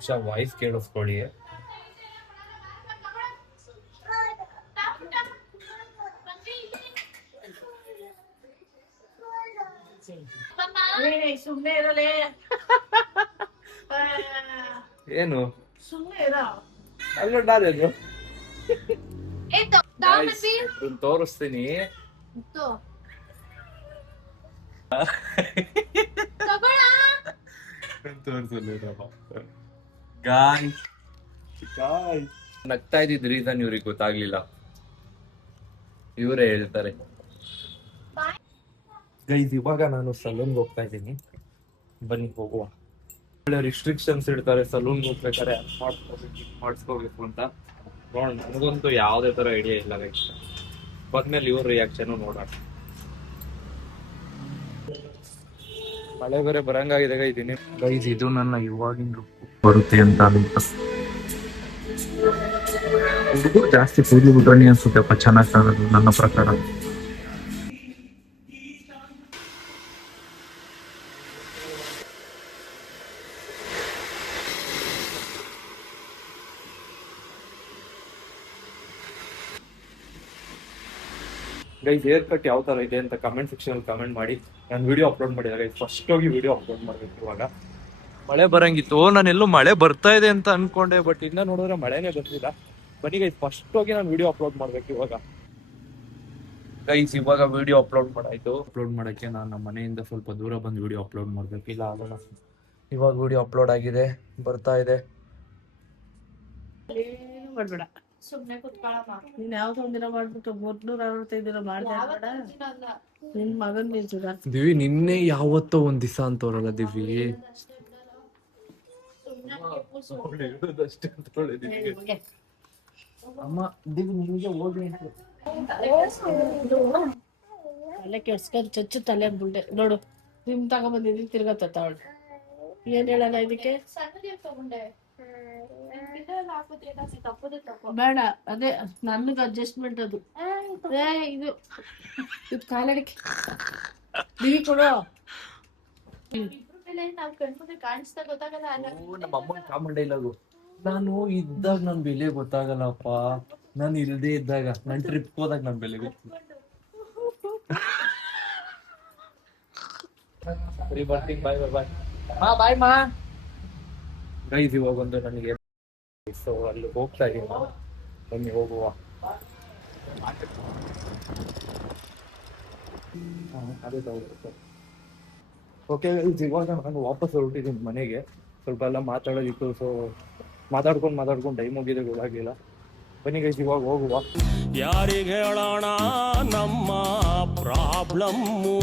ನಿಮಿಷ ವಾಯ್ಸ್ ಕೇಳಿಸ್ಕೊಳ್ಳಿ. ಸುಮ್ಮನೆ ಇರಲೇ ಏನು ಸುಮ್ಮನೆ ಇರ ಅಲ್ಲೊಂಡಾದೇನು ತೋರಿಸ್ತೀನಿ. ನಗ್ತಾ ಇದ್ದಿದ್ ರೀಸನ್ ಇವ್ರಿಗೆ ಗೊತ್ತಾಗ್ಲಿಲ್ಲ, ಇವರೇ ಹೇಳ್ತಾರೆ. ಗೈಸ್ ಇವಾಗ ನಾನು ಸಲೂನ್ಗೆ ಹೋಗ್ತಾ ಇದ್ದೀನಿ, ಬನ್ನಿ ಹೋಗುವ. ಒಳ್ಳೆ ರಿಸ್ಟ್ರಿಕ್ಷನ್ಸ್ ಇಡ್ತಾರೆ ಸಲೂನ್ಗೆ ಹೋಗ್ಬೇಕಾದ್ರೆ, ಮಾಡಿಸ್ಕೋಬೇಕು ಅಂತ. ನೋಡೋಣ, ನನಗಂತೂ ಯಾವುದೇ ತರ ಐಡಿಯಾ ಇಲ್ಲ ಗೈಸ್. ಬಂದ್ಮೇಲೆ ಇವ್ರ ರಿಯಾಕ್ಷನ್ ನೋಡೋಣ. ಮಳೆ ಬೇರೆ ಬರಂಗಾಗಿದೆ ಗೈಸ್. ಇದು ನನ್ನ ಇವಾಗಿನ ಬರುತ್ತೆ ಅಂತ ಹುಡುಗರು ಜಾಸ್ತಿ ಕೂದಲು ಬಿಟ್ರೆ ಅನ್ಸುತ್ತೆ ಚೆನ್ನಾಗಿ ಕಾಣೋದು ನನ್ನ ಪ್ರಕಾರ. ಗೈಸ್ ಹೇರ್ ಕಟ್ ಯಾವ ತರ ಇದೆ ಅಂತ ಕಮೆಂಟ್ ಸೆಕ್ಷನ್ ಅಲ್ಲಿ ಕಮೆಂಟ್ ಮಾಡಿ. ನಾನು ವಿಡಿಯೋ ಅಪ್ಲೋಡ್ ಮಾಡಿದಾಗ ಫಸ್ಟ್ ಹೋಗಿ ವಿಡಿಯೋ ಅಪ್ಲೋಡ್ ಮಾಡ್ಬೇಕು. ಇವಾಗ ಮಳೆ ಬರಂಗಿತ್ತು, ನಾನೆಲ್ಲೂ ಮಳೆ ಬರ್ತಾ ಇದೆ ಅಂತ ಅನ್ಕೊಂಡೆ, ಬಟ್ ಇನ್ನ ನೋಡಿದ್ರೆ ಮಳೆನೇ ಬರ್ತಿಲ್ಲ. ಬನ್ನಿ ಗೈಸ್ ಫಸ್ಟ್ ಹೋಗಿ ನಾನು ವಿಡಿಯೋ ಅಪ್ಲೋಡ್ ಮಾಡ್ಬೇಕು ಇವಾಗ. ಗೈಸ್ ಇವಾಗ ವಿಡಿಯೋ ಅಪ್ಲೋಡ್ ಮಾಡಾಯ್ತು. ಅಪ್ಲೋಡ್ ಮಾಡಕ್ಕೆ ನಾನು ನಮ್ಮ ಮನೆಯಿಂದ ಸ್ವಲ್ಪ ದೂರ ಬಂದು ವಿಡಿಯೋ ಅಪ್ಲೋಡ್ ಮಾಡ್ಬೇಕು. ಇಲ್ಲ ಆಗೋಣ. ಇವಾಗ ವಿಡಿಯೋ ಅಪ್ಲೋಡ್ ಆಗಿದೆ, ಬರ್ತಾ ಇದೆ. ಮಾಡ್ಬೇಡ, ಸುಮ್ನೆ ಕುತ್ಕೊಳ್ಳಮ್ಮ. ನೀನ್ ಯಾವ್ದೋ ಒಂದಿನ ಮಾಡ್ಬಿಟ್ಟು 365 ದಿನ ಮಾಡ್ದೆ ನಿನ್ ಮಗನ್ ನಿಲ್ಸಿದ ದಿವಿ. ನಿನ್ನೆ ಯಾವತ್ತೋ ಒಂದ್ ದಿವಸ ಅಂತವ್ರಲ್ಲ ದಿವಿ. ಅಮ್ಮ ದಿವಿ ನಿಮಗೆ ಹೋಗಿ ತಲೆ ಕೆಡ್ಸ್ಕೊಂಡ್ ಚಚ್ಚು ತಲೆ ಬುಲ್ಡೆ ನೋಡು. ನಿಮ್ ತಗೊಂಬಂದಿದ್ದೀನಿ ತಿರ್ಗತ್ತ ತಗೊಳ್. ಏನ್ ಹೇಳಲ್ಲ ಇದಕ್ಕೆ? ಬೇಡ, ಅದೇ ನನ್ಗೆ ಅಡ್ಜಸ್ಟ್ಮೆಂಟ್ ಅದು. ಇದು ಇದು ಕಾಲಡಿಕೆ ದಿವಿ ಕೊಡು. ನಮ್ಮ ಅಮ್ಮನ ಕಾಮನ್ ಡೈಲಾಗು, ನಾನು ಇದ್ದಾಗ ನನ್ ಬೆಲೆ ಗೊತ್ತಾಗಲ್ಲಪ್ಪ, ನಾನು ಇಲ್ದೇ ಇದ್ದಾಗ, ನನ್ ಟ್ರಿಪ್ ಹೋದಾಗ ನನ್ ಬೆಲೆ ಗೊತ್ತಿಲ್ಲ. ಬರ್ತೀನಿ, ಬಾಯ್ ಬಾಯ್ ಮಾ, ಬಾಯ್ ಮಾ. ಗೈಸ್ ಇವಾಗ ಒಂದು ನನಗೆ ಸೊ ಅಲ್ಲಿ ಹೋಗ್ತಾ ಇದೀನಿ. ಬನ್ನಿ ಹೋಗುವ. ಓಕೆ ಗೈಸ್ ಇವಾಗ ನಾನು ವಾಪಸ್ ಹೊರಟಿದ್ದೀನಿ ಮನೆಗೆ. ಸ್ವಲ್ಪ ಎಲ್ಲ ಮಾತಾಡೋದಿತ್ತು, ಸೊ ಮಾತಾಡ್ಕೊಂಡು ಟೈಮ್ ಹೋಗಿದೆ ಗೊತ್ತಾಗಿಲ್ಲ. ಬನ್ನಿ ಗೈಸ್ ಇವಾಗ ಹೋಗುವ. ಯಾರಿಗೆ ಹೇಳೋಣ ನಮ್ಮ ಪ್ರಾಬ್ಲಮ್ಮು.